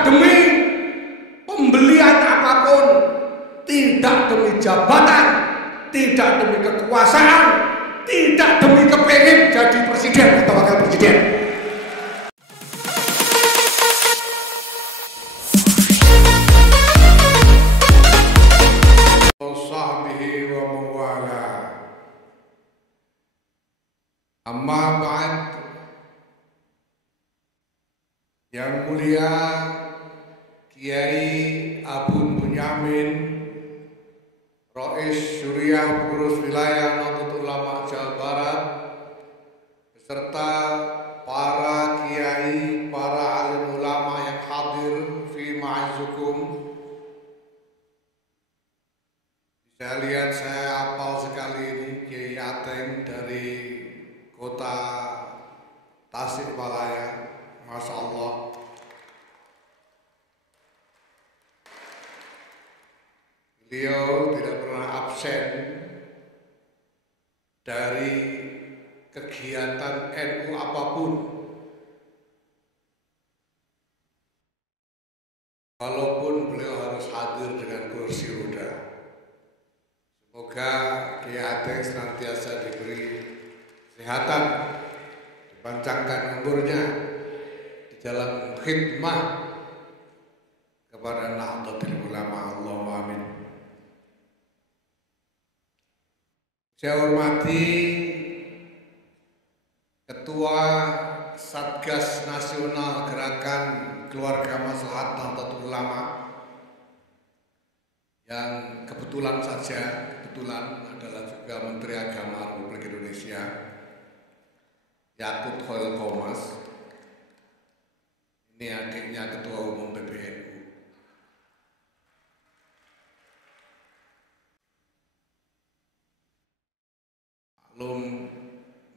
tidak demi pembelian apapun, tidak demi jabatan, tidak demi kekuasaan, tidak demi kepengen jadi presiden atau wakil presiden. Sahbihi wa mawala. Amma ba'd. Yang mulia Kiai Abu Bunyamin, Rais Syuriah Pengurus Wilayah Nahdlatul Ulama Jawa Barat, beserta para kiai, para alim ulama yang hadir fi ma'azukum. Saya lihat saya hafal sekali ini Kiai Ateng dari kota Tasikmalaya, Masya Allah. Beliau tidak pernah absen dari kegiatan NU apapun, walaupun beliau harus hadir dengan kursi roda. Semoga Kiai Ateng senantiasa diberi kesehatan, dipanjangkan umurnya di jalan khidmah kepada Nahdlatul Ulama. Allahumma amin. Saya hormati Ketua Satgas Nasional Gerakan Keluarga Maslahat Nahdlatul Ulama yang kebetulan adalah juga Menteri Agama Republik Indonesia, Yakut Khalil Qomas. Ini adiknya Ketua Umum PBNU.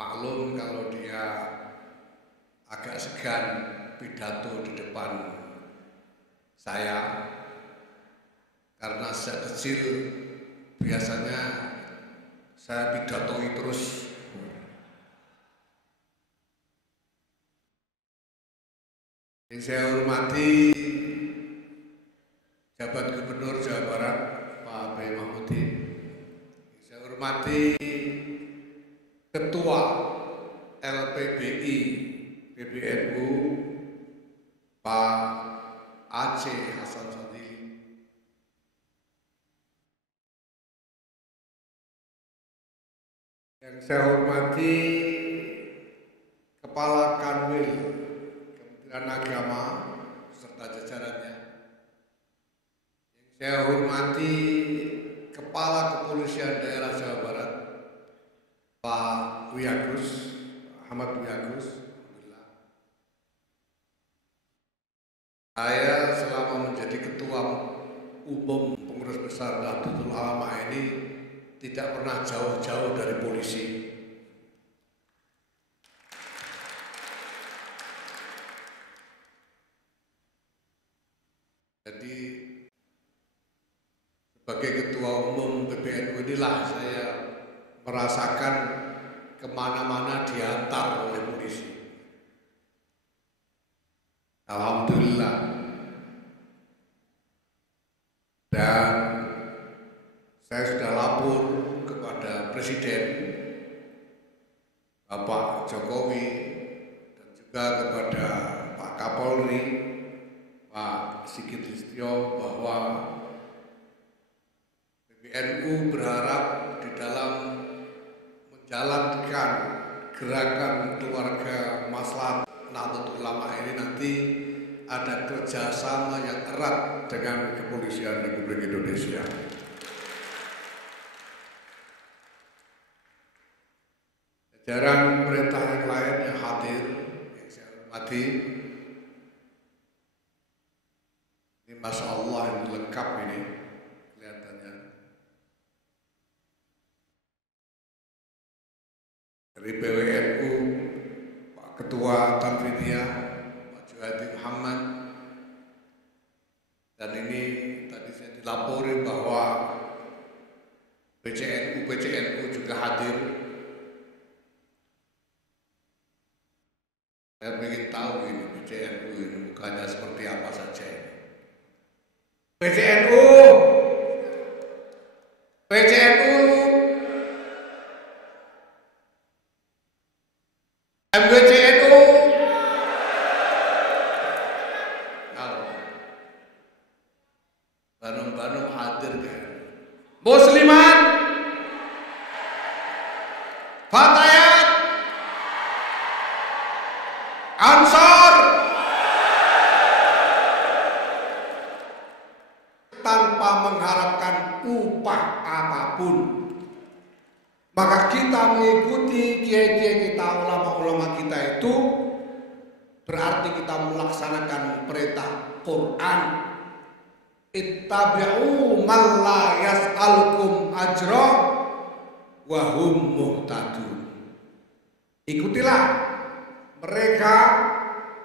Maklum kalau dia agak segan pidato di depan saya, karena sejak kecil biasanya saya pidatoi terus. Yang saya hormati Jabat Gubernur Jawa Barat Pak B. Mahmudi, saya hormati Ketua LPBI PBNU Pak Aceh Hasan Sadili, yang saya hormati Kepala Kanwil Kementerian Agama serta jajarannya, yang saya hormati Kepala Kepolisian Daerah Jawa Barat Pak Wiyagus, Ahmad Wiyagus. Saya selama menjadi Ketua Umum Pengurus Besar Nahdlatul Ulama ini tidak pernah jauh-jauh dari polisi. Jadi sebagai Ketua Umum PBNU inilah saya merasakan kemana-mana diantar oleh polisi. Alhamdulillah. Dan saya sudah lapor kepada Presiden Bapak Jokowi dan juga kepada Pak Kapolri Pak Sigit Listio bahwa PBNU berharap di dalam menjalankan gerakan keluarga maslahat Nahdlatul Ulama ini nanti ada kerjasama yang erat dengan Kepolisian Republik Indonesia. Jajaran pemerintah yang lain yang hadir, yang saya hormati, ini Masya Allah yang lengkap ini kelihatannya. Dari PWNU, Pak Ketua Tanfidiyah, Pak Juhadi Muhammad, dan ini tadi saya dilapori bahwa PCNU juga hadir. Saya ingin tahu ini PCNU ini muka tanya seperti apa saja ini. PCNU, PCNU, MBCNU, bareng-bareng hadir kan. Muslimat, Fatayat, Ansor, tanpa mengharapkan upah apapun, maka kita mengikuti kiai-kiai kita, ulama-ulama kita itu berarti kita melaksanakan perintah Quran. Ittabi'u man la yas'alukum ajra wa hum muhtadun. Ikutilah mereka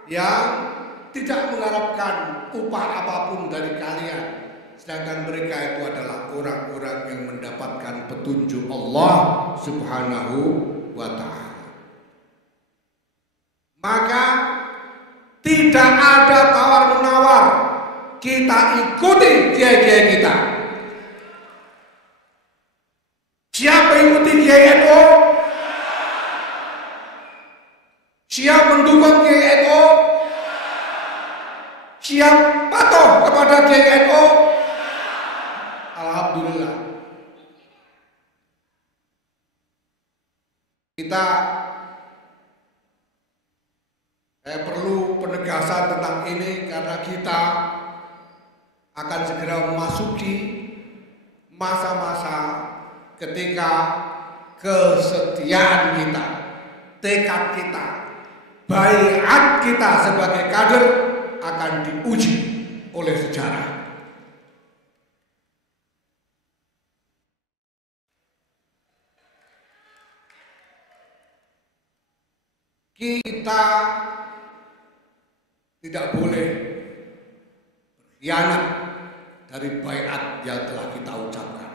yang tidak mengharapkan upah apapun dari kalian, sedangkan mereka itu adalah orang-orang yang mendapatkan petunjuk Allah Subhanahu wa ta'ala. Maka tidak ada tawar-menawar, kita ikuti kiai-kiai kita. Siapa ikuti Kiai NU? Siap mendukung Kiai NU? Siap patuh kepada Kiai NU? Alhamdulillah. Saya perlu penegasan tentang ini karena kita akan segera memasuki masa-masa ketika kesetiaan kita, tekad kita, baiat kita sebagai kader akan diuji oleh sejarah. Kita tidak boleh berkhianat dari baiat yang telah kita ucapkan.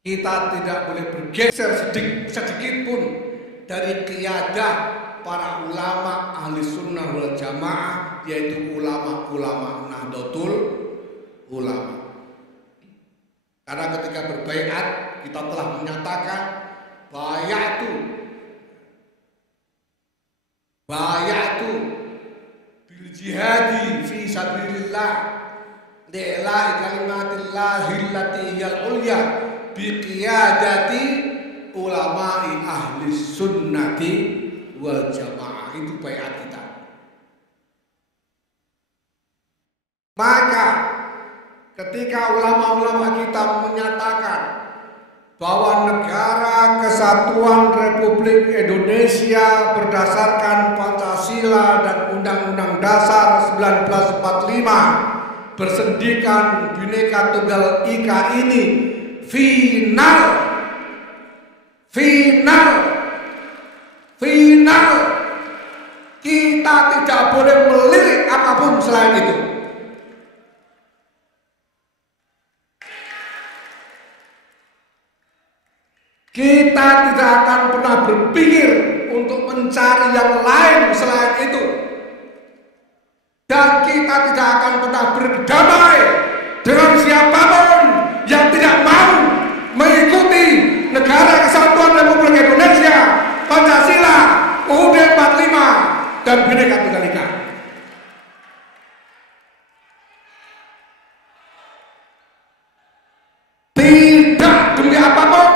Kita tidak boleh bergeser sedikit pun dari qiyadah para ulama ahli sunnah wal jamaah, yaitu ulama-ulama Nahdlatul Ulama. Karena ketika berbaiat kita telah menyatakan bayatu bil jihadi fi sabilillah li'la'i kalimatillah allati hiyal ulya bi qiyadati ulama'i ahli sunnati wal jamaah. Itu baiat kita. Maka ketika ulama-ulama kita menyatakan bahwa Negara Kesatuan Republik Indonesia berdasarkan Pancasila dan Undang-Undang Dasar 1945 bersendikan Bhinneka Tunggal Ika ini final, kita tidak boleh melirik apapun selain itu. Kita tidak akan pernah berpikir untuk mencari yang lain selain itu. Dan kita tidak akan pernah berdamai dengan siapapun yang tidak mau mengikuti Negara Kesatuan Republik Indonesia, Pancasila, UUD 45, dan Bhinneka Tunggal Ika. Tidak demi apapun,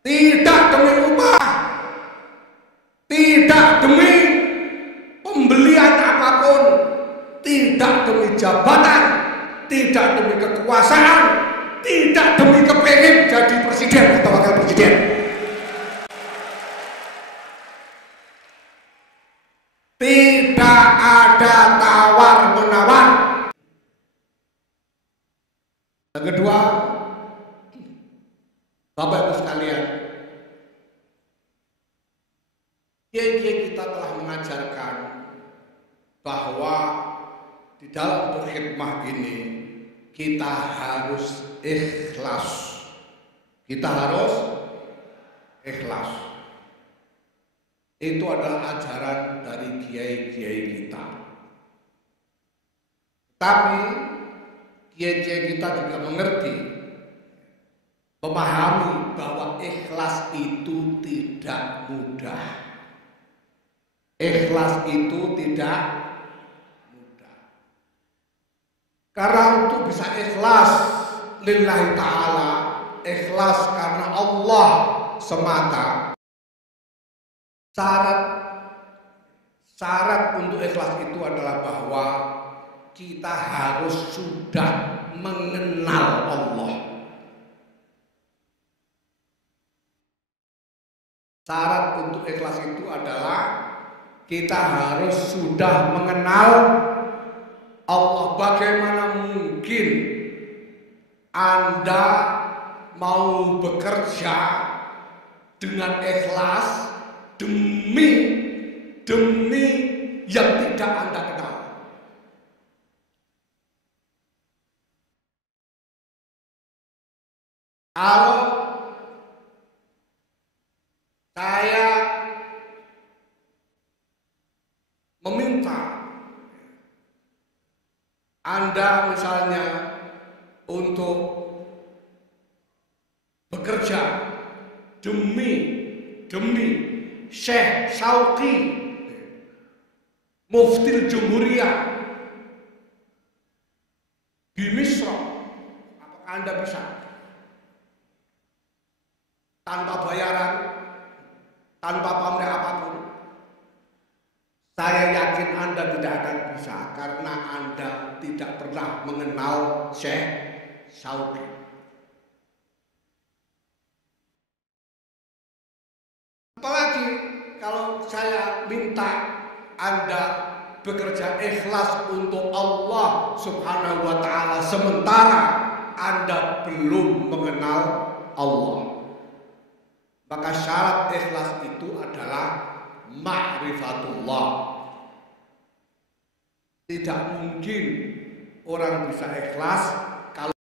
tidak demi upah, tidak demi pembelian apapun, tidak demi jabatan, tidak demi kekuasaan, tidak demi kepengen jadi presiden atau wakil presiden. Tidak ada tawar-menawar. Yang kedua, Bapak Ibu sekalian, kiai-kiai kita telah mengajarkan bahwa di dalam berkhidmah ini kita harus ikhlas. Kita harus ikhlas. itu adalah ajaran dari kiai-kiai kita. Tapi kiai-kiai kita juga mengerti, memahami bahwa ikhlas itu tidak mudah. Ikhlas itu tidak mudah. Karena untuk bisa ikhlas lillahi ta'ala, ikhlas karena Allah semata, syarat untuk ikhlas itu adalah bahwa kita harus sudah mengenal Allah. Syarat untuk ikhlas itu adalah kita harus sudah mengenal Allah. Bagaimana mungkin Anda mau bekerja dengan ikhlas demi yang tidak Anda kenal? Kalau saya meminta Anda misalnya untuk bekerja demi Syekh Syauqi, Muftil Jumhuriyah di Misra, apakah Anda bisa? Tanpa bayaran, tanpa pamrih apapun. Saya yakin Anda tidak akan bisa karena Anda tidak pernah mengenal Syekh Syauqi. Apalagi kalau saya minta Anda bekerja ikhlas untuk Allah Subhanahu wa ta'ala sementara Anda belum mengenal Allah. Maka syarat ikhlas itu adalah ma'rifatullah. Tidak mungkin orang bisa ikhlas